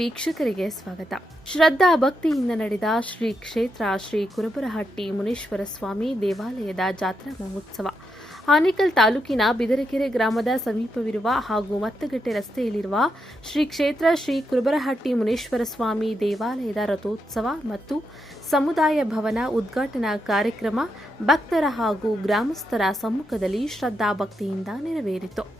ವೀಕ್ಷಕರಿಗೆ ಸ್ವಾಗತ. ಶ್ರದ್ಧಾ ಭಕ್ತಿಯಿಂದ ನಡೆದ ಶ್ರೀ ಕ್ಷೇತ್ರ, ಶ್ರೀ ಕುರುಬರಹಟ್ಟಿ ಮುನೀಶ್ವರ ಸ್ವಾಮಿ ದೇವಾಲಯದ ಜಾತ್ರಾ ಮಹೋತ್ಸವ. ಆನೇಕಲ್ ತಾಲೂಕಿನ ಬಿದರಕೆರೆ ಗ್ರಾಮದ ಸಮೀಪವಿರುವ ಹಾಗೂ ಮತ್ತಗಟ್ಟೆ ರಸ್ತೆಯಲ್ಲಿರುವ ಶ್ರೀ ಕ್ಷೇತ್ರ, ಶ್ರೀ ಕುರುಬರಹಟ್ಟಿ ಮುನೇಶ್ವರ ಸ್ವಾಮಿ ದೇವಾಲಯದ ರಥೋತ್ಸವ ಮತ್ತು ಸಮುದಾಯ ಭವನ ಉದ್ಘಾಟನಾ ಕಾರ್ಯಕ್ರಮ ಭಕ್ತರ ಹಾಗೂ ಗ್ರಾಮಸ್ಥರ ಸಮ್ಮುಖದಲ್ಲಿ ಶ್ರದ್ಧಾ ಭಕ್ತಿಯಿಂದ ನೆರವೇರಿತು.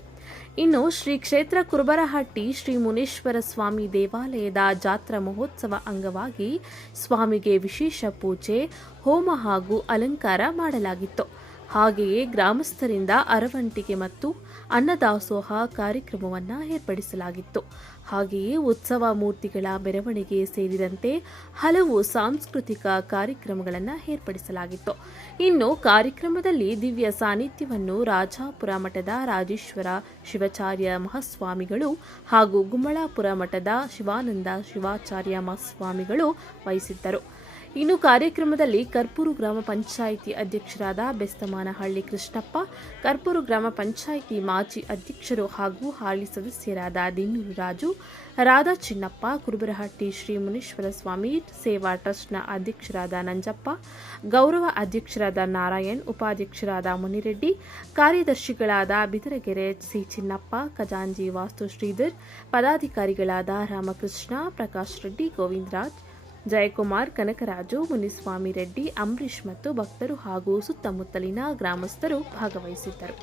ಇನ್ನು ಶ್ರೀ ಕ್ಷೇತ್ರ ಕುರುಬರಹಟ್ಟಿ ಶ್ರೀ ಮುನೇಶ್ವರ ಸ್ವಾಮಿ ದೇವಾಲಯದ ಜಾತ್ರಾ ಮಹೋತ್ಸವ ಅಂಗವಾಗಿ ಸ್ವಾಮಿಗೆ ವಿಶೇಷ ಪೂಜೆ, ಹೋಮ ಹಾಗೂ ಅಲಂಕಾರ ಮಾಡಲಾಗಿತ್ತು. ಹಾಗೆಯೇ ಗ್ರಾಮಸ್ಥರಿಂದ ಅರವಂಟಿಗೆ ಮತ್ತು ಅನ್ನದಾಸೋಹ ಕಾರ್ಯಕ್ರಮವನ್ನು ಏರ್ಪಡಿಸಲಾಗಿತ್ತು. ಹಾಗೆಯೇ ಉತ್ಸವ ಮೂರ್ತಿಗಳ ಮೆರವಣಿಗೆ ಸೇರಿದಂತೆ ಹಲವು ಸಾಂಸ್ಕೃತಿಕ ಕಾರ್ಯಕ್ರಮಗಳನ್ನು ಏರ್ಪಡಿಸಲಾಗಿತ್ತು. ಇನ್ನು ಕಾರ್ಯಕ್ರಮದಲ್ಲಿ ದಿವ್ಯ ಸಾನ್ನಿಧ್ಯವನ್ನು ರಾಜಾಪುರ ಮಠದ ರಾಜೇಶ್ವರ ಶಿವಾಚಾರ್ಯ ಮಹಾಸ್ವಾಮಿಗಳು ಹಾಗೂ ಗುಮ್ಮಳಾಪುರ ಮಠದ ಶಿವಾನಂದ ಶಿವಾಚಾರ್ಯ ಮಹಾಸ್ವಾಮಿಗಳು ವಹಿಸಿದ್ದರು. ಇನ್ನು ಕಾರ್ಯಕ್ರಮದಲ್ಲಿ ಕರ್ಪೂರು ಗ್ರಾಮ ಪಂಚಾಯಿತಿ ಅಧ್ಯಕ್ಷರಾದ ಬೆಸ್ತಮಾನಹಳ್ಳಿ ಕೃಷ್ಣಪ್ಪ, ಕರ್ಪೂರು ಗ್ರಾಮ ಪಂಚಾಯಿತಿ ಮಾಜಿ ಅಧ್ಯಕ್ಷರು ಹಾಗೂ ಹಾಲಿ ಸದಸ್ಯರಾದ ದಿನ್ನೂರು ರಾಜು, ರಾಧಾ ಚಿನ್ನಪ್ಪ, ಕುರುಬರಹಟ್ಟಿ ಶ್ರೀ ಮುನೀಶ್ವರ ಸ್ವಾಮಿ, ಸೇವಾ ಟ್ರಸ್ಟ್ನ ಅಧ್ಯಕ್ಷರಾದ ನಂಜಪ್ಪ, ಗೌರವ ಅಧ್ಯಕ್ಷರಾದ ನಾರಾಯಣ್, ಉಪಾಧ್ಯಕ್ಷರಾದ ಮುನಿರೆಡ್ಡಿ, ಕಾರ್ಯದರ್ಶಿಗಳಾದ ಬಿದರಗೆರೆ ಸಿ ಚಿನ್ನಪ್ಪ, ಖಜಾಂಜಿ ವಾಸ್ತು ಶ್ರೀಧರ್, ಪದಾಧಿಕಾರಿಗಳಾದ ರಾಮಕೃಷ್ಣ, ಪ್ರಕಾಶ್ ರೆಡ್ಡಿ, ಗೋವಿಂದರಾಜ್ ಜಯಕುಮಾರ್ ಕನಕರಾಜು ಮುನಿಸ್ವಾಮಿ ರೆಡ್ಡಿ ಅಂಬರೀಷ್ ಮತ್ತು ಭಕ್ತರು ಹಾಗೂ ಸುತ್ತಮುತ್ತಲಿನ ಗ್ರಾಮಸ್ಥರು ಭಾಗವಹಿಸಿದ್ದರು.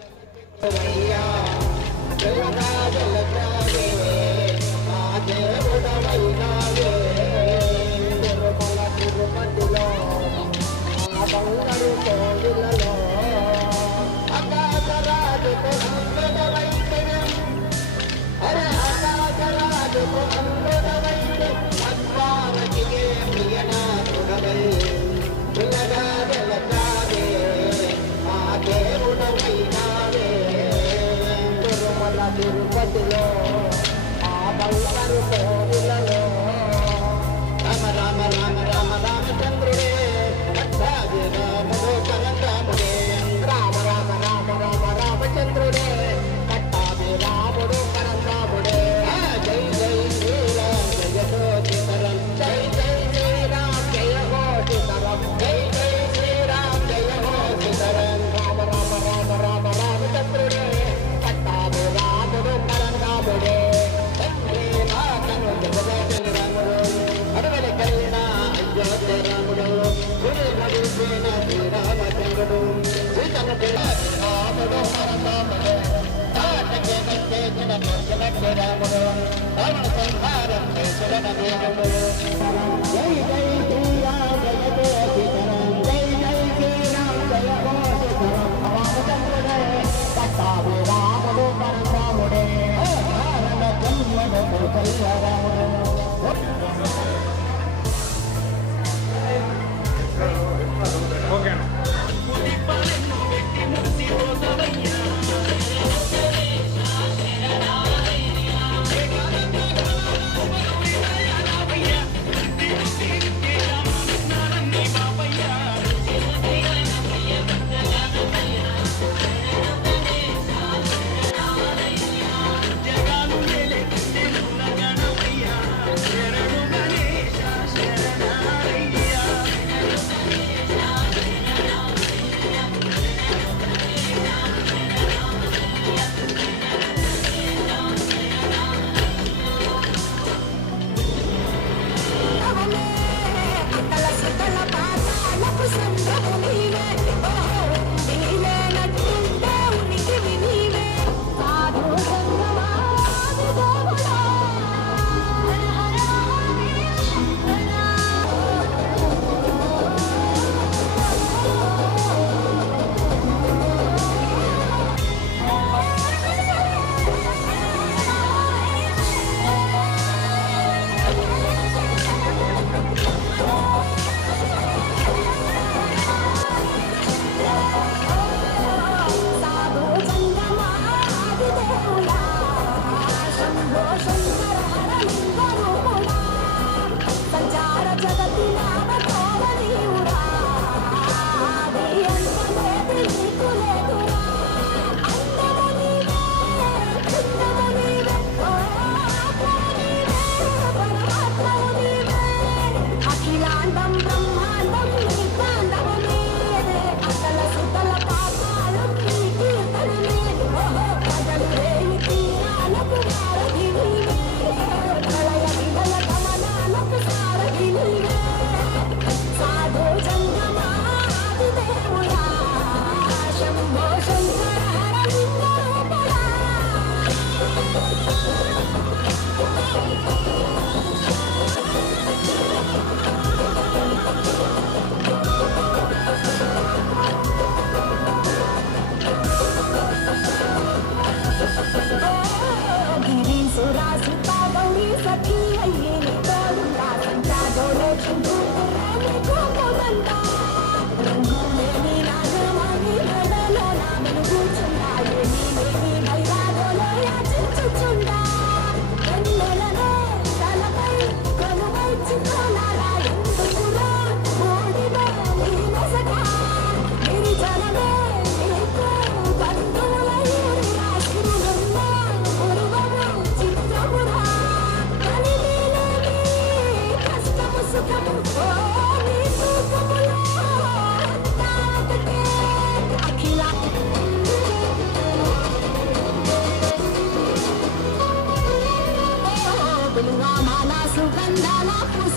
Buluğa mala sugandala pus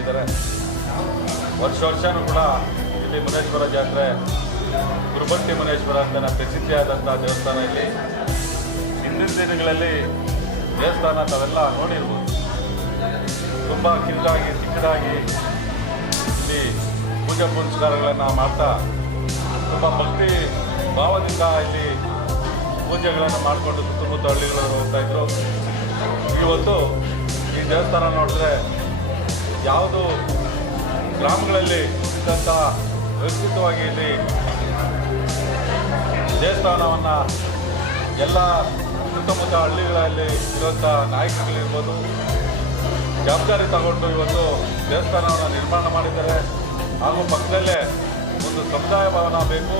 ಹಮ್ಮಿಕೊಂಡಿದ್ದಾರೆ ವರ್ಷ ವರ್ಷನೂ ಕೂಡ ಇಲ್ಲಿ ಮುನೇಶ್ವರ ಜಾತ್ರೆ, ಗುರುಬಟ್ಟಿ ಮುನೇಶ್ವರ ಅಂತ ಪ್ರಸಿದ್ಧಿಯಾದಂಥ ದೇವಸ್ಥಾನ ಇಲ್ಲಿ. ಹಿಂದಿನ ದಿನಗಳಲ್ಲಿ ದೇವಸ್ಥಾನ ತಾವೆಲ್ಲ ನೋಡಿರ್ಬೋದು. ತುಂಬ ಕಿರಿದಾಗಿ, ಚಿಕ್ಕದಾಗಿ ಇಲ್ಲಿ ಪೂಜೆ ಪುನಸ್ಕಾರಗಳನ್ನು ಮಾಡ್ತಾ, ತುಂಬ ಭಕ್ತಿ ಭಾವದಿಂದ ಇಲ್ಲಿ ಪೂಜೆಗಳನ್ನು ಮಾಡಿಕೊಂಡು ಸುತ್ತಮುತ್ತ ಹಳ್ಳಿಗಳು ಹೋಗ್ತಾ ಇದ್ರು. ಇವತ್ತು ಈ ದೇವಸ್ಥಾನ ನೋಡಿದ್ರೆ ಯಾವುದು ಗ್ರಾಮಗಳಲ್ಲಿ ಇದ್ದಂತಹ ವ್ಯವಸ್ಥಿತವಾಗಿ ಇಲ್ಲಿ ದೇವಸ್ಥಾನವನ್ನು ಎಲ್ಲ ಸುತ್ತಮುತ್ತ ಹಳ್ಳಿಗಳಲ್ಲಿ ಇರುವಂಥ ನಾಯಕರುಗಳಿರ್ಬೋದು ಜವಾಬ್ದಾರಿ ತಗೊಂಡು ಇವತ್ತು ದೇವಸ್ಥಾನವನ್ನು ನಿರ್ಮಾಣ ಮಾಡಿದ್ದಾರೆ. ಹಾಗೂ ಪಕ್ಕದಲ್ಲೇ ಒಂದು ಸಮುದಾಯ ಭವನ ಬೇಕು.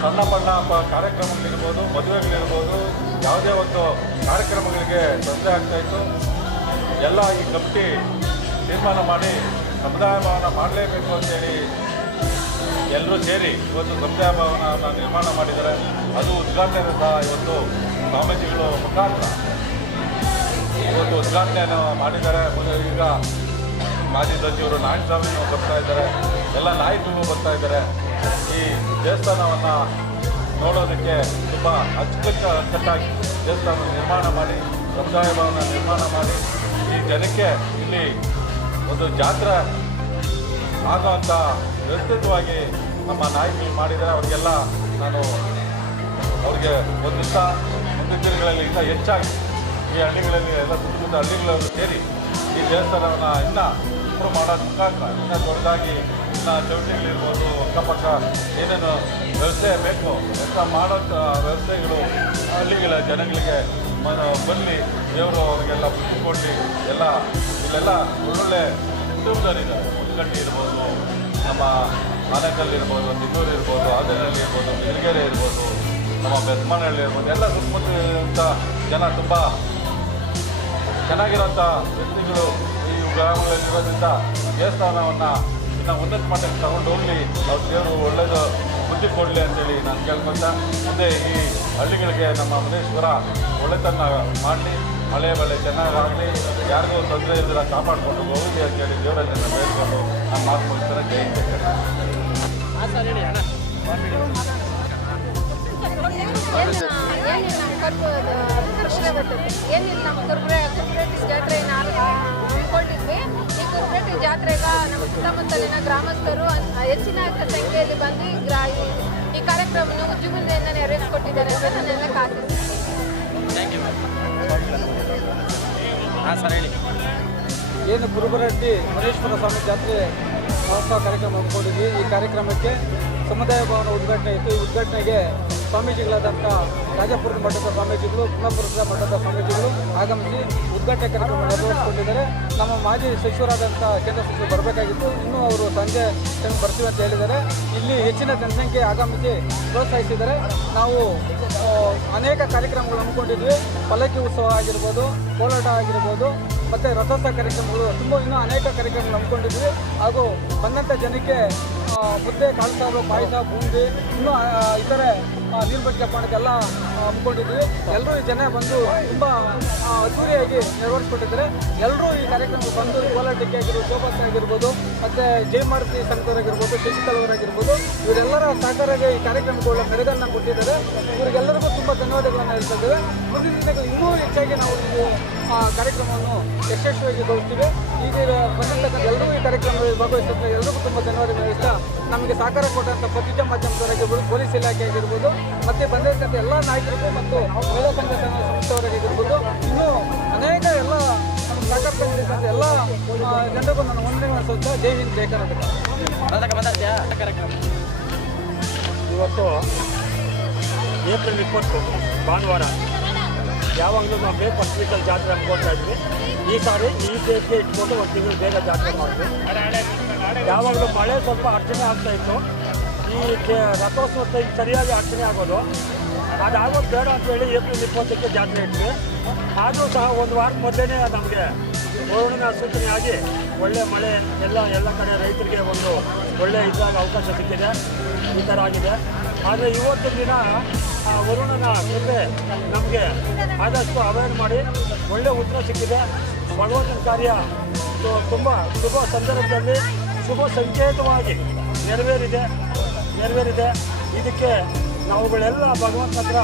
ಸಣ್ಣ ಪಣ್ಣ ಕಾರ್ಯಕ್ರಮಗಳಿರ್ಬೋದು, ಮದುವೆಗಳಿರ್ಬೋದು, ಯಾವುದೇ ಒಂದು ಕಾರ್ಯಕ್ರಮಗಳಿಗೆ ತೊಂದರೆ ಆಗ್ತಾಯಿತ್ತು ಎಲ್ಲ ಈ ಕಮಿಟಿ ತೀರ್ಮಾನ ಮಾಡಿ ಸಮುದಾಯ ಭವನ ಮಾಡಲೇಬೇಕು ಅಂತೇಳಿ ಎಲ್ಲರೂ ಸೇರಿ ಇವತ್ತು ಸಮುದಾಯ ಭವನವನ್ನು ನಿರ್ಮಾಣ ಮಾಡಿದ್ದಾರೆ. ಅದು ಉದ್ಘಾಟನೆ ಸಹ ಇವತ್ತು ಸ್ವಾಮೀಜಿಗಳು ಮುಖಾಂತರ ಇವತ್ತು ಉದ್ಘಾಟನೆಯನ್ನು ಮಾಡಿದ್ದಾರೆ. ಈಗ ಮಾಜಿ ಸಚಿವರು ನಾಯಕ ಬರ್ತಾ ಇದ್ದಾರೆ. ಎಲ್ಲ ನಾಯಕರು ಬರ್ತಾ ಇದ್ದಾರೆ. ಈ ದೇವಸ್ಥಾನವನ್ನು ನೋಡೋದಕ್ಕೆ ತುಂಬ ಅಚ್ಚುಕಟ್ಟ ಅಚ್ಚುಕಟ್ಟಾಗಿ ದೇವಸ್ಥಾನ ನಿರ್ಮಾಣ ಮಾಡಿ ಸಮುದಾಯ ಭವನ ನಿರ್ಮಾಣ ಮಾಡಿ ಈ ಜನಕ್ಕೆ ಇಲ್ಲಿ ಒಂದು ಜಾತ್ರೆ ಆಗುವಂಥ ವ್ಯವಸ್ಥಿತವಾಗಿ ನಮ್ಮ ನಾಯಕರು ಮಾಡಿದರೆ ಅವರಿಗೆಲ್ಲ ನಾನು ಅವ್ರಿಗೆ ಒಂದು ದಿವಸ ಮುಂದಿನ ದಿನಗಳಲ್ಲಿ ಇನ್ನೂ ಹೆಚ್ಚಾಗಿ ಈ ಹಳ್ಳಿಗಳಲ್ಲಿ ಎಲ್ಲ ಸುತ್ತಮುತ್ತ ಹಳ್ಳಿಗಳಲ್ಲಿ ಸೇರಿ ಈ ದೇವಸ್ಥಾನವನ್ನು ಇನ್ನೂ ಇಂಪ್ರೂವ್ ಮಾಡೋದು ಮುಖಾಂತರ, ಇನ್ನೂ ದೊಡ್ಡದಾಗಿ ಇನ್ನು ಚೌಟಿಗಳಿರ್ಬೋದು ಅಕ್ಕಪಕ್ಕ ಏನೇನು ವ್ಯವಸ್ಥೆ ಬೇಕು ಅಂತ ಮಾಡೋಂಥ ವ್ಯವಸ್ಥೆಗಳು ಹಳ್ಳಿಗಳ ಜನಗಳಿಗೆ ಬನ್ನಿ ದೇವರು ಅವರಿಗೆಲ್ಲ ಬುದ್ಧಿ ಕೊಟ್ಟು ಎಲ್ಲ ಇಲ್ಲೆಲ್ಲ ಒಳ್ಳೊಳ್ಳೆ ಕುಟುಂಬದವರಿದ್ದಾರೆ ಮುದ್ಕಟ್ಟಿ ಇರ್ಬೋದು, ನಮ್ಮ ಆನೆಕಲ್ಲಿ ಇರ್ಬೋದು ತಿನ್ನೂರು ಇರ್ಬೋದು ಆದರಲ್ಲಿ ಇರ್ಬೋದು ಬಿಳಿಗೆರೆ ಇರ್ಬೋದು, ನಮ್ಮ ಬೆಸ್ಮನಹಳ್ಳಿ ಇರ್ಬೋದು, ಎಲ್ಲ ಸುತ್ತಮುತ್ತ ಜನ ತುಂಬ ಚೆನ್ನಾಗಿರೋಂಥ ವ್ಯಕ್ತಿಗಳು ಈ ಗ್ರಾಮಗಳಲ್ಲಿರೋದ್ರಿಂದ ದೇವಸ್ಥಾನವನ್ನು ಇನ್ನು ಉನ್ನತ ಮಟ್ಟಕ್ಕೆ ತಗೊಂಡು ಹೋಗಲಿ. ಅವ್ರ ದೇವರು ಒಳ್ಳೆಯದು ಬುದ್ಧಿ ಕೊಡಲಿ ಅಂತೇಳಿ ನಾನು ಕೇಳ್ಕೊತ ಮುಂದೆ ಈ ಹಳ್ಳಿಗಳಿಗೆ ನಮ್ಮ ಮುನೇಶ್ವರ ಒಳ್ಳೆತನ ಮಾಡಲಿ ಮಳೆ ಬೆಳೆ ಚೆನ್ನಾಗಾಗಲಿ ಯಾರಿಗೂ ತೊಂದರೆ ಇಲ್ದಿರ ಕಾಪಾಡಿಕೊಂಡು ಹೋಗಲಿ ಅಂತೇಳಿ ದೇವರಲ್ಲಿ ನಾನು ಆ ನಾನು ಮಾತು ಮುಗಿಸ್ತಾರೆ. ಏನಿಲ್ಲ ನಮ್ಮ ಕರ್ಪು ಕರ್ಪುರ ಬರ್ತದೆ ಏನಿಲ್ಲ ನಮ್ಮ ಕರ್ಪುರ ಕರ್ಪುರೇಟಿ ಜಾತ್ರೆ ನಾವು ಅಂದ್ಕೊಂಡಿದ್ವಿ ಈ ಕರ್ಪುರೇಟಿ ಜಾತ್ರೆಗೆ ನಮ್ಮ ಸುತ್ತಮುತ್ತಲಿನ ಗ್ರಾಮಸ್ಥರು ಹೆಚ್ಚಿನ ಸಂಖ್ಯೆಯಲ್ಲಿ ಬಂದು ಗ್ರಾ ಕಾರ್ಯಕ್ರಮವನ್ನು ಉಜ್ಜುಮುಂದೆಯಿಂದ ನೆರವೇರಿಸಿಕೊಟ್ಟಿದ್ದಾರೆ ಅಂತ ನನ್ನೆಲ್ಲ ಖಾತ್ರಿ. ಹಾಂ ಸರ್ ಹೇಳಿ. ಏನು ಕುರುಬರಟ್ಟಿ ಮಹೇಶ್ವರ ಸ್ವಾಮಿ ಜಾತ್ರೆ ಮಹೋತ್ಸವ ಕಾರ್ಯಕ್ರಮ ಹಮ್ಮಿಕೊಂಡಿದ್ವಿ. ಈ ಕಾರ್ಯಕ್ರಮಕ್ಕೆ ಸಮುದಾಯ ಭವನ ಉದ್ಘಾಟನೆ ಇತ್ತು. ಈ ಉದ್ಘಾಟನೆಗೆ ಸ್ವಾಮೀಜಿಗಳಾದಂಥ ರಾಜಪುರದ ಮಠದ ಸ್ವಾಮೀಜಿಗಳು ಕುಲಪುರದ ಮಠದ ಸ್ವಾಮೀಜಿಗಳು ಆಗಮಿಸಿ ಉದ್ಘಾಟನೆ ಕಾರ್ಯಕ್ರಮ ನೆರವೇರಿಸಿಕೊಂಡಿದ್ದಾರೆ. ನಮ್ಮ ಮಾಜಿ ಸಚಿವರಾದಂಥ ಕೇಂದ್ರ ಸಚಿವರು ಬರಬೇಕಾಗಿತ್ತು. ಇನ್ನೂ ಅವರು ಸಂಜೆ ಟೈಮ್ ಬರ್ತೀವಿ ಅಂತ ಹೇಳಿದ್ದಾರೆ. ಇಲ್ಲಿ ಹೆಚ್ಚಿನ ಜನಸಂಖ್ಯೆ ಆಗಮಿಸಿ ಪ್ರೋತ್ಸಾಹಿಸಿದ್ದಾರೆ. ನಾವು ಅನೇಕ ಕಾರ್ಯಕ್ರಮಗಳು ಹಮ್ಮಿಕೊಂಡಿದ್ವಿ. ಪಲ್ಲಕ್ಕಿ ಉತ್ಸವ ಆಗಿರ್ಬೋದು, ಕೋಲಾಟ ಆಗಿರ್ಬೋದು, ಮತ್ತು ರಥೋತ್ಸವ ಕಾರ್ಯಕ್ರಮಗಳು, ತುಂಬ ಇನ್ನೂ ಅನೇಕ ಕಾರ್ಯಕ್ರಮಗಳು ಹಮ್ಮಿಕೊಂಡಿದ್ವಿ. ಹಾಗೂ ಬಂದಂಥ ಜನಕ್ಕೆ ಮುದ್ದೆ ಕಾಳು ಪಾಯಸ, ಬೂಂದಿ, ಇನ್ನೂ ಇತರೆ ಆ, ನೀರು ಬಟ್ಟೆ ಪಾಣಕ್ಕೆಲ್ಲ ಹಮ್ಮಿಕೊಂಡಿದ್ವಿ ಎಲ್ಲರೂ ಈ ಜನ ಬಂದು ತುಂಬ ಅದ್ದೂರಿಯಾಗಿ ನೆರವೇರಿಸ್ಕೊಟ್ಟಿದ್ದಾರೆ ಎಲ್ಲರೂ ಈ ಕಾರ್ಯಕ್ರಮಕ್ಕೆ ಬಂದು ಕೋಲಾಟಕ್ಕೆ ಆಗಿರ್ಬೋದು ಶೋಭಾಸ್ ಆಗಿರ್ಬೋದು ಮತ್ತು ಜಯಮಾರುತಿ ಸಂಘದವರಾಗಿರ್ಬೋದು ಶಶಿಕಲವರಾಗಿರ್ಬೋದು ಇವರೆಲ್ಲರ ಸಹಕಾರಕ್ಕೆ ಈ ಕಾರ್ಯಕ್ರಮಕ್ಕೆ ಒಳ್ಳೆ ಕೊಟ್ಟಿದ್ದಾರೆ. ಇವರಿಗೆಲ್ಲರಿಗೂ ತುಂಬ ಧನ್ಯವಾದಗಳನ್ನು ಹೇಳ್ತಾ ಇದ್ದೇವೆ. ಮುಂದಿನ ದಿನಗಳು ಇನ್ನೂ ಹೆಚ್ಚಾಗಿ ನಾವು ಈ ಕಾರ್ಯಕ್ರಮವನ್ನು ಯಶಸ್ವಿಯಾಗಿ ಗೊಳಿಸ್ತೀವಿ ಈಗ ಬಂದಿರ್ತಕ್ಕಂಥ ಎಲ್ಲರೂ ಈ ಕಾರ್ಯಕ್ರಮದಲ್ಲಿ ಭಾಗವಹಿಸಿದ್ರೆ ಎಲ್ಲರಿಗೂ ತುಂಬ ಧನ್ಯವಾದಗಳು ಹೇಳ್ತಾ ನಮಗೆ ಸಹಕಾರ ಕೊಟ್ಟಂಥ ಪತ್ರಿಕಾ ಮಾಧ್ಯಮದವರಾಗಿರ್ಬೋದು ಪೊಲೀಸ್ ಇಲಾಖೆ ಆಗಿರ್ಬೋದು ಮತ್ತು ಬಂದಿರತಕ್ಕಂಥ ಎಲ್ಲ ನಾಯಕರಿಗೂ ಮತ್ತು ಮಹಿಳಾ ಸಂಘ ಸಂಸ್ಥೆಯವರಾಗಿರ್ಬೋದು ಇನ್ನೂ ಅನೇಕ ಎಲ್ಲ ಸಹಕಾರ ತಂದಿರ್ತಕ್ಕಂಥ ಎಲ್ಲ ಜನರಿಗೂ ನಾನು ಒಂದನೇ ಸಲ್ಲಿಸ್ತಾ ಜೈ ಹಿಂದ್ ಇವತ್ತು ಏಪ್ರಿಲ್ ಇಪ್ಪತ್ತು ಭಾನುವಾರ ಯಾವಾಗಲೂ ನಾವು ಫಸ್ಟ್ ವೀಕಲ್ಲಿ ಜಾತ್ರೆ ಅನ್ಕೊಳ್ತಾ ಇದ್ವಿ. ಈ ಸಾರಿ ಈ ಸೇಫ್ಟಿ ಇಟ್ಕೊಂಡು ಒಂದು ತಿಂಗಳು ಬೇಗ ಜಾತ್ರೆ ಮಾಡಿದ್ವಿ. ಯಾವಾಗಲೂ ಮಳೆ ಸ್ವಲ್ಪ ಅಡಚಣೆ ಆಗ್ತಾ ಇತ್ತು. ಈ ರಥೋತ್ಸವ ಸರಿಯಾಗಿ ಅರ್ಚನೆ ಆಗೋದು. ಅದಾಗೋದು ಬೇಡ ಅಂತೇಳಿ ಏಪ್ರಿಲ್ ಇಪ್ಪತ್ತಕ್ಕೆ ಜಾತ್ರೆ ಇಟ್ವಿ. ಆದರೂ ಸಹ ಒಂದು ವಾರ ಮೊದಲೇ ನಮಗೆ ವರುಣನ ಸೂಚನೆ ಆಗಿ ಒಳ್ಳೆ ಮಳೆ, ಎಲ್ಲ ಎಲ್ಲ ಕಡೆ ರೈತರಿಗೆ ಒಂದು ಒಳ್ಳೆ ಇದ್ದಾಗ ಅವಕಾಶ ಸಿಕ್ಕಿದೆ. ಈ ಥರ ಆಗಿದೆ. ಆದರೆ ಇವತ್ತಿನ ದಿನ ವರುಣನ ಕೃಪೆ ನಮಗೆ ಆದಷ್ಟು ಅವೇರ್ ಮಾಡಿ ಒಳ್ಳೆ ಉತ್ತರ ಸಿಕ್ಕಿದೆ. ಭಗವಂತನ ಕಾರ್ಯ ತುಂಬ ಶುಭ ಸಂದರ್ಭದಲ್ಲಿ ಶುಭ ಸಂಕೇತವಾಗಿ ನೆರವೇರಿದೆ ನೆರವೇರಿದೆ. ಇದಕ್ಕೆ ನಾವುಗಳೆಲ್ಲ ಭಗವಂತ ಹತ್ರ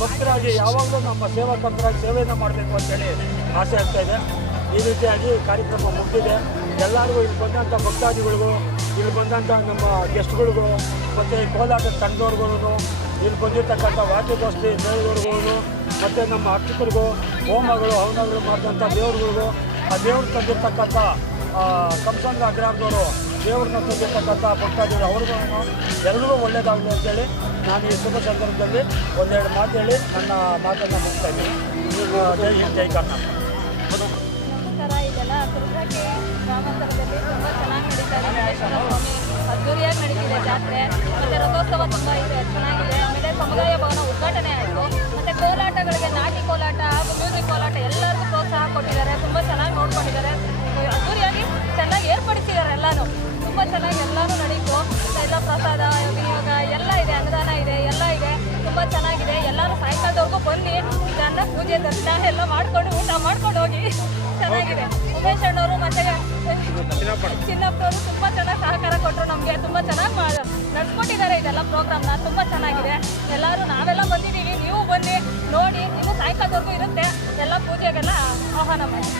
ಭಕ್ತರಾಗಿ ಯಾವಾಗಲೂ ನಮ್ಮ ಸೇವಾಕರ್ತರಾಗಿ ಸೇವೆಯನ್ನು ಮಾಡಬೇಕು ಅಂತೇಳಿ ಆಸೆ ಆಗ್ತಾ ಇದೆ. ಈ ರೀತಿಯಾಗಿ ಕಾರ್ಯಕ್ರಮ ಮುಗಿದಿದೆ. ಎಲ್ಲರಿಗೂ ಇಲ್ಲಿ ಬಂದಂಥ ಭಕ್ತಾದಿಗಳಿಗೂ, ಇಲ್ಲಿ ಬಂದಂಥ ನಮ್ಮ ಗೆಸ್ಟ್ಗಳಿಗೂ ಮತ್ತು ಕೋಲಾಟದ ತಂಡದವ್ರಿಗೂ, ಇಲ್ಲಿ ಬಂದಿರ್ತಕ್ಕಂಥ ವಾದ್ಯಗೋಷ್ಠಿ ದೇವರುಗಳಿಗೂ, ಮತ್ತು ನಮ್ಮ ಅರ್ಚಕರಿಗೂ, ಹೋಮಗಳು, ಹವನಗಳು ಮಾಡಿದಂಥ ದೇವರುಗಳಿಗೂ, ಆ ದೇವ್ರು ತಂದಿರ್ತಕ್ಕಂಥ ಕಂಸಂಗ ಅಗ್ರಾಮದವರು ದೇವ್ರನ್ನ ತಂದಿರ್ತಕ್ಕಂಥ ಭಕ್ತಾದಿಗಳು ಅವ್ರಿಗೂ ಎಲ್ಲರಿಗೂ ಒಳ್ಳೇದಾಗಲಿ ಅಂತೇಳಿ ನಾನು ಈ ಶುಭ ಸಂದರ್ಭದಲ್ಲಿ ಒಂದೆರಡು ಮಾತು ಹೇಳಿ ನನ್ನ ಮಾತನ್ನು ಮುಗಿಸ್ತಾ ಇದ್ದೀನಿ. ಜೈ ಜೈ ಕರ್ನಾಟಕ. ನಮಸ್ಕಾರ ಇದೆಲ್ಲ ಕುರುಬಾಗಿ ಗ್ರಾಮಾಂತರದಲ್ಲಿ ತುಂಬ ಚೆನ್ನಾಗಿ ನಡೀತಾ ಇದೆ. ವೆಂಕಟೇಶ್ವರ ಸ್ವಾಮಿ ಅದ್ದೂರಿಯಾಗಿ ನಡೀತಿದೆ ಜಾತ್ರೆ. ಮತ್ತು ರಥೋತ್ಸವ ತುಂಬ ಇದೆ, ಚೆನ್ನಾಗಿದೆ. ಆಮೇಲೆ ಸಮುದಾಯ ಭವನ ಉದ್ಘಾಟನೆ ಆಯಿತು. ಮತ್ತು ಕೋಲಾಟಗಳಿಗೆ ನಾಟಿ ಕೋಲಾಟ ಹಾಗೂ ಮ್ಯೂಸಿಕ್ ಕೋಲಾಟ ಎಲ್ಲರಿಗೂ ಪ್ರೋತ್ಸಾಹ ಕೊಟ್ಟಿದ್ದಾರೆ. ತುಂಬ ಚೆನ್ನಾಗಿ ನೋಡ್ಕೊಂಡಿದ್ದಾರೆ. ಅದ್ದೂರಿಯಾಗಿ ಚೆನ್ನಾಗಿ ಏರ್ಪಡಿಸಿದ್ದಾರೆ ಎಲ್ಲಾನು. ತುಂಬ ಚೆನ್ನಾಗಿ ಎಲ್ಲನೂ ನಡೀತು. ಎಲ್ಲ ಪ್ರಸಾದ, ವಿನಿಯೋಗ ಎಲ್ಲ ಇದೆ, ಅನುದಾನ ಇದೆ, ಎಲ್ಲ ಇದೆ. ತುಂಬ ಚೆನ್ನಾಗಿದೆ. ಎಲ್ಲರೂ ಸಾಯಂಕಾಲದವರೆಗೂ ಬನ್ನಿ. ಗಂಡ ಪೂಜೆ ದರ್ಶನ ಎಲ್ಲ ಮಾಡ್ಕೊಂಡು ಊಟ ಮಾಡ್ಕೊಂಡು ಹೋಗಿ. ಚೆನ್ನಾಗಿದೆ. ಉಮೇಶ್ ಅಣ್ಣವರು ಮತ್ತೆ ಚಿನ್ನಪ್ಪವರು ತುಂಬಾ ಚೆನ್ನಾಗಿ ಸಹಕಾರ ಕೊಟ್ಟರು ನಮಗೆ. ತುಂಬಾ ಚೆನ್ನಾಗಿ ನಡ್ಕೊಟ್ಟಿದ್ದಾರೆ ಇದೆಲ್ಲ ಪ್ರೋಗ್ರಾಮ್ ಪ್ರೋಗ್ರಾಮ್ನ. ತುಂಬಾ ಚೆನ್ನಾಗಿದೆ. ಎಲ್ಲರೂ ನಾವೆಲ್ಲ ಬಂದಿದ್ದೀವಿ. ನೀವು ಬನ್ನಿ, ನೋಡಿ, ಇನ್ನು ಸಾಯಂಕಾಲದವರೆಗೂ ಇರುತ್ತೆ. ಎಲ್ಲ ಪೂಜೆಗೆಲ್ಲ ಆಹ್ವಾನ ಮಾಡಿ.